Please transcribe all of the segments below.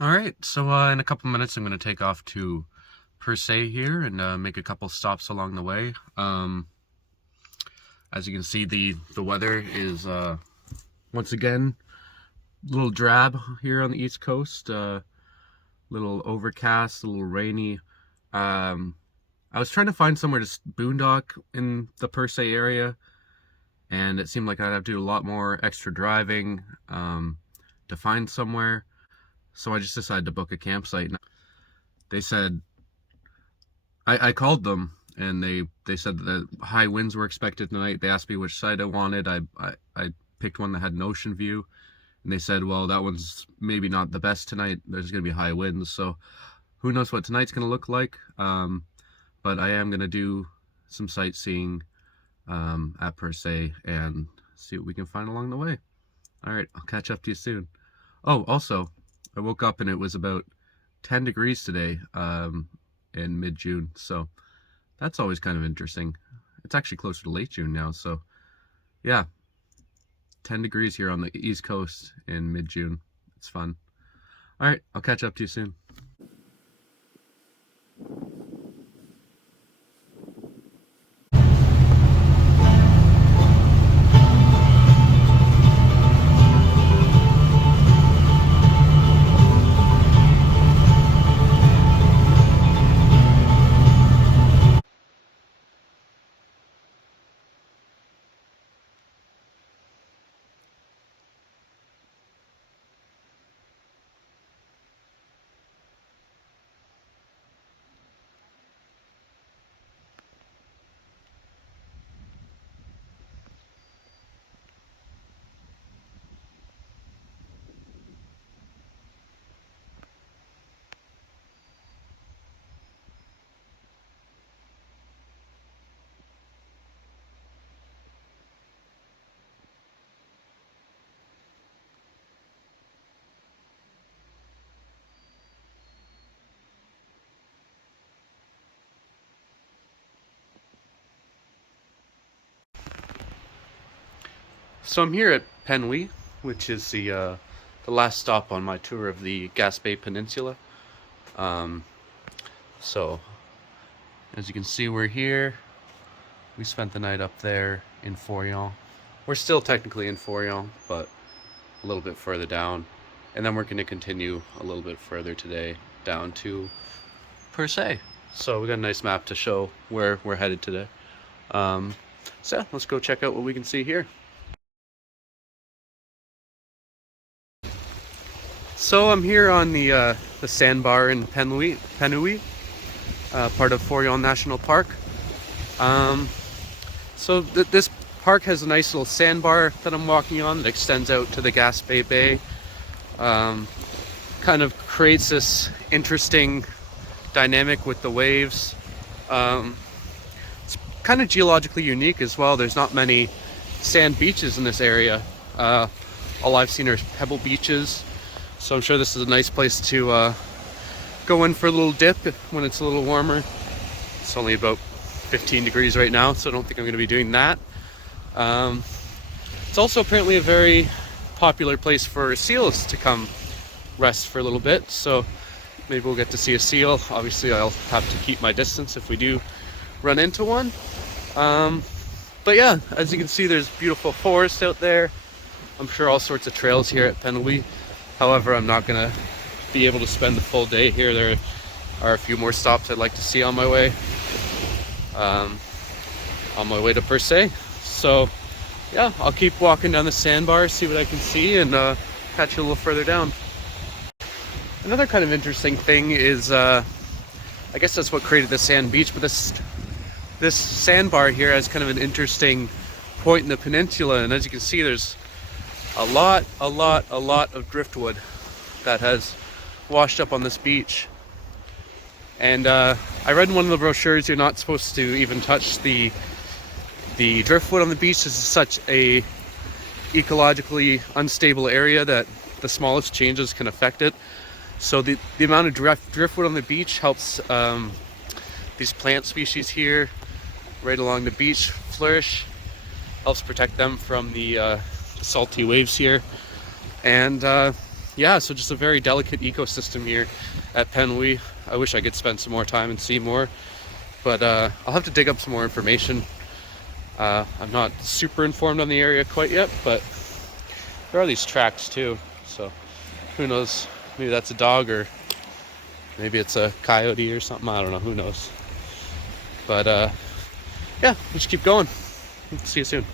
Alright, so in a couple minutes I'm going to take off to Perce here and make a couple stops along the way. As you can see, the weather is once again a little drab here on the East Coast. Little overcast, a little rainy. I was trying to find somewhere to boondock in the Perce area, and it seemed like I'd have to do a lot more extra driving to find somewhere. So I just decided to book a campsite. They said, I called them and they said that high winds were expected tonight. They asked me which side I wanted. I picked one that had an ocean view, and they said, well, that one's maybe not the best tonight. There's going to be high winds. So who knows what tonight's going to look like. But I am going to do some sightseeing at Perce and see what we can find along the way. All right, I'll catch up to you soon. Oh, also, I woke up and it was about 10 degrees today in mid-June, so that's always kind of interesting. It's actually closer to late June now, so yeah, 10 degrees here on the East Coast in mid-June. It's fun. All right, I'll catch up to you soon. So I'm here at Penouille, which is the last stop on my tour of the Gaspe Peninsula. Um, so as you can see, we're here. We spent the night up there in Forillon. We're still technically in Forillon, but a little bit further down. And then we're going to continue a little bit further today down to Perce. So we got a nice map to show where we're headed today. So yeah, let's go check out what we can see here. So I'm here on the sandbar in Penouille, part of Forillon National Park. So this park has a nice little sandbar that I'm walking on that extends out to the Gaspe Bay. Kind of creates this interesting dynamic with the waves. It's kind of geologically unique as well. There's not many sand beaches in this area. All I've seen are pebble beaches. So I'm sure this is a nice place to go in for a little dip when it's a little warmer. It's only about 15 degrees right now, so I don't think I'm going to be doing that. It's also apparently a very popular place for seals to come rest for a little bit, so maybe we'll get to see a seal. Obviously I'll have to keep my distance if we do run into one. But yeah, as you can see, there's beautiful forest out there. I'm sure all sorts of trails here at Penouille. However, I'm not going to be able to spend the full day here. There are a few more stops I'd like to see on my way. On my way to Perce. So yeah, I'll keep walking down the sandbar, see what I can see, and catch you a little further down. Another kind of interesting thing is, I guess that's what created the sand beach, but this sandbar here has kind of an interesting point in the peninsula, and as you can see, there's a lot of driftwood that has washed up on this beach. And I read in one of the brochures you're not supposed to even touch the driftwood on the beach. This is such a ecologically unstable area that the smallest changes can affect it. So the amount of driftwood on the beach helps these plant species here right along the beach flourish, helps protect them from the salty waves here. And yeah, so just a very delicate ecosystem here at Penouille. I wish I could spend some more time and see more, but I'll have to dig up some more information. I'm not super informed on the area quite yet, but there are these tracks too, so who knows, maybe that's a dog or maybe it's a coyote or something, I don't know, who knows. But yeah, we'll just keep going. See you soon.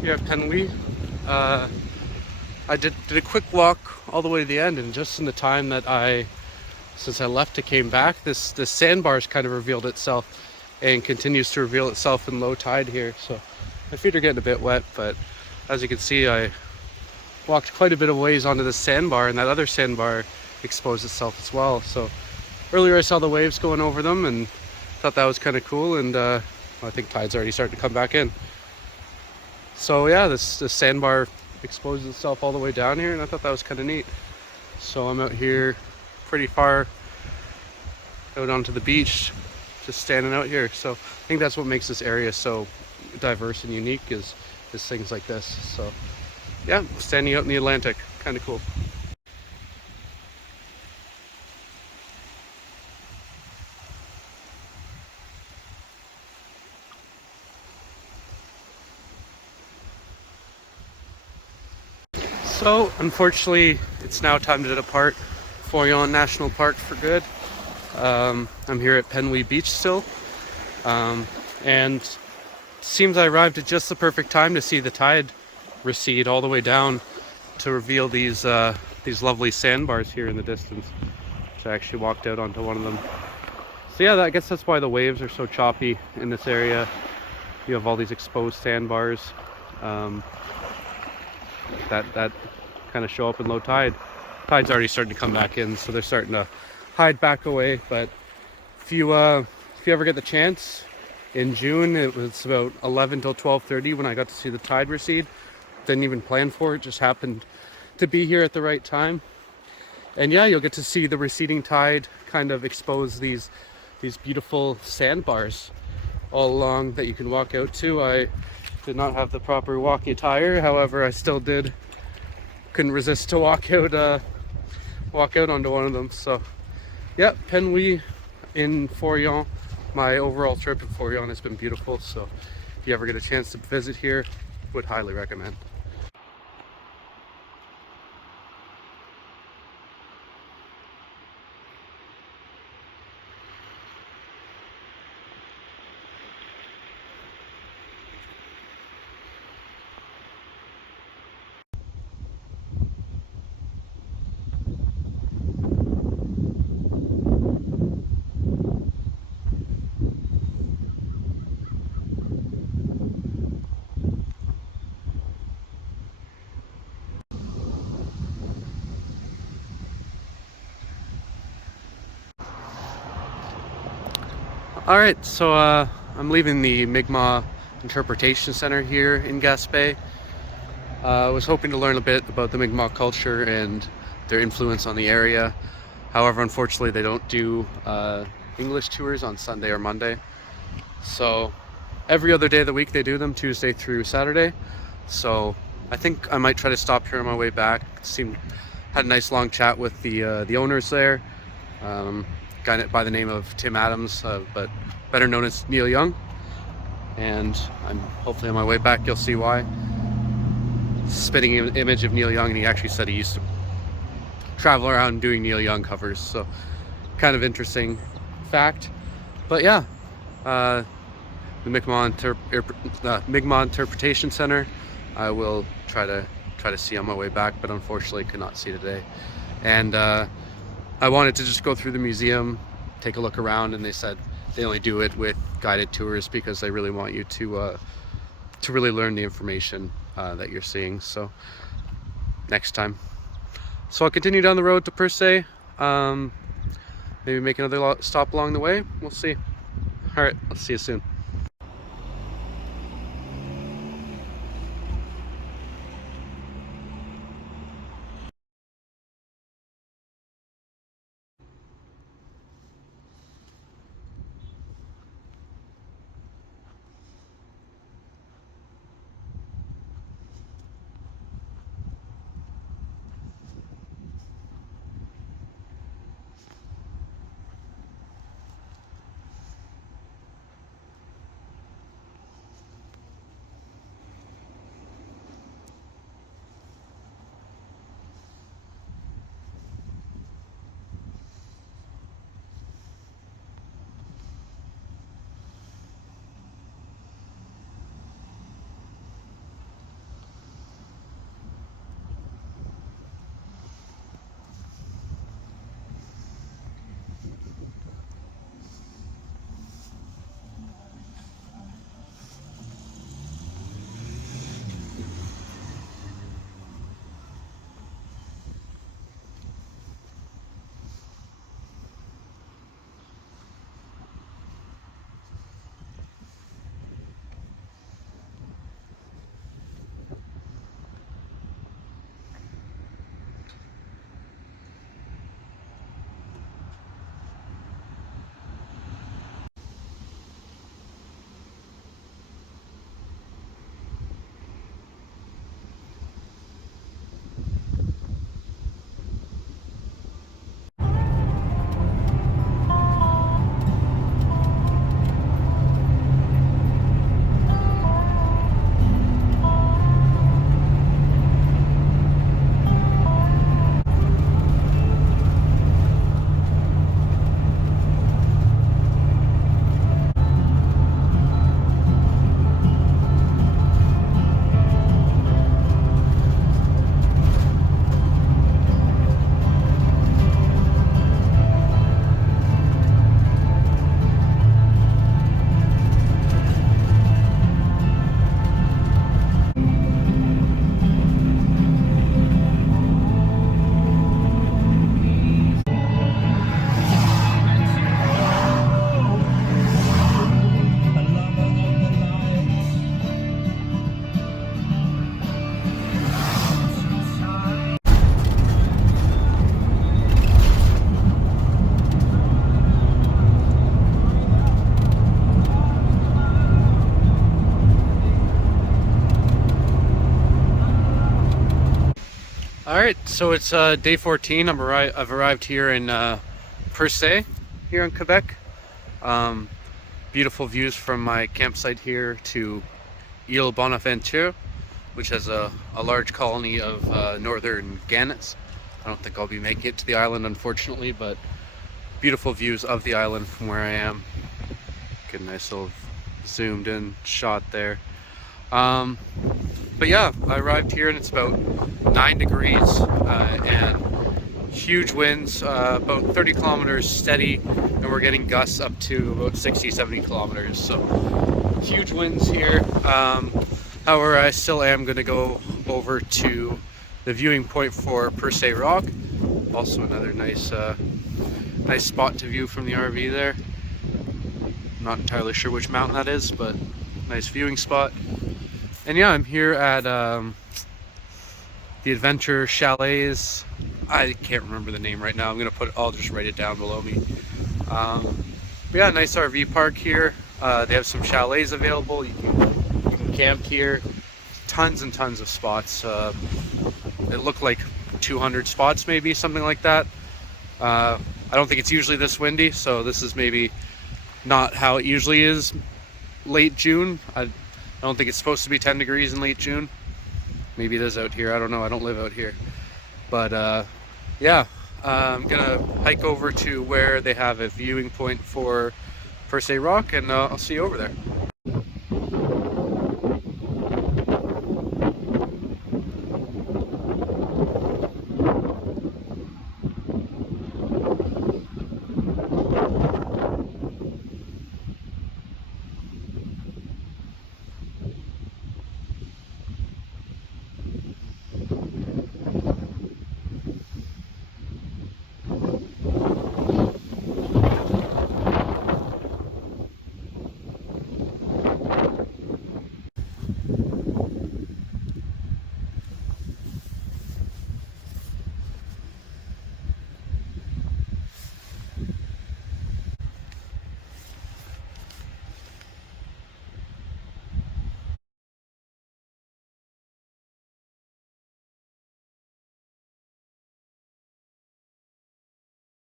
Here at Penouille, I did a quick walk all the way to the end, and just in the time that since I left and came back, this sandbar's kind of revealed itself and continues to reveal itself in low tide here. So my feet are getting a bit wet, but as you can see, I walked quite a bit of ways onto this sandbar, and that other sandbar exposed itself as well. So earlier I saw the waves going over them and thought that was kind of cool, and I think tide's already starting to come back in. So yeah, this sandbar exposed itself all the way down here, and I thought that was kind of neat. So I'm out here pretty far out onto the beach, just standing out here. So I think that's what makes this area so diverse and unique is things like this. So yeah, standing out in the Atlantic, kind of cool. So unfortunately, it's now time to depart Forillon National Park for good. I'm here at Penouille Beach still, and it seems I arrived at just the perfect time to see the tide recede all the way down to reveal these lovely sandbars here in the distance. So I actually walked out onto one of them. So yeah, I guess that's why the waves are so choppy in this area. You have all these exposed sandbars that kind of show up in low tide. Tide's already starting to come back in, so they're starting to hide back away. But if you ever get the chance, in June it was about 11 till 12:30 when I got to see the tide recede. Didn't even plan for it, just happened to be here at the right time. And yeah, you'll get to see the receding tide kind of expose these beautiful sandbars all along that you can walk out to. I did not have the proper walking attire, however I still couldn't resist to walk out onto one of them. So yeah, Penouille in Forillon. My overall trip in Forillon has been beautiful, so if you ever get a chance to visit here, would highly recommend. All right, so I'm leaving the Mi'kmaq Interpretation Center here in Gaspe. I was hoping to learn a bit about the Mi'kmaq culture and their influence on the area. However, unfortunately, they don't do English tours on Sunday or Monday. So every other day of the week they do them, Tuesday through Saturday. So I think I might try to stop here on my way back. Had a nice long chat with the owners there. Guy by the name of Tim Adams, but better known as Neil Young. And I'm hopefully on my way back you'll see why. Spitting image of Neil Young, and he actually said he used to travel around doing Neil Young covers, so kind of interesting fact. But yeah, the Mi'kmaq Interpretation Center I will try to see on my way back, but unfortunately could not see today. And I wanted to just go through the museum, take a look around, and they said they only do it with guided tours because they really want you to really learn the information that you're seeing. So next time. So I'll continue down the road to Perce. Maybe make another stop along the way. We'll see. All right, I'll see you soon. Alright, so it's day 14. I've arrived here in Perce, here in Quebec. Beautiful views from my campsite here to Ile-Bonaventure, which has a large colony of northern gannets. I don't think I'll be making it to the island, unfortunately, but beautiful views of the island from where I am. Get a nice little zoomed in shot there. But yeah, I arrived here and it's about 9 degrees and huge winds, about 30 kilometers steady, and we're getting gusts up to about 60-70 kilometers. So huge winds here. However, I still am going to go over to the viewing point for Perce Rock. Also another nice spot to view from the RV there. I'm not entirely sure which mountain that is, but nice viewing spot. And yeah, I'm here at the Adventure Chalets. I can't remember the name right now. I'll just write it down below me. But yeah, nice RV park here. They have some chalets available. You can camp here. Tons and tons of spots. It looked like 200 spots, maybe something like that. I don't think it's usually this windy, so this is maybe not how it usually is late June. I don't think it's supposed to be 10 degrees in late June. Maybe it is out here. I don't know. I don't live out here. But yeah, I'm gonna hike over to where they have a viewing point for Perce Rock, and I'll see you over there.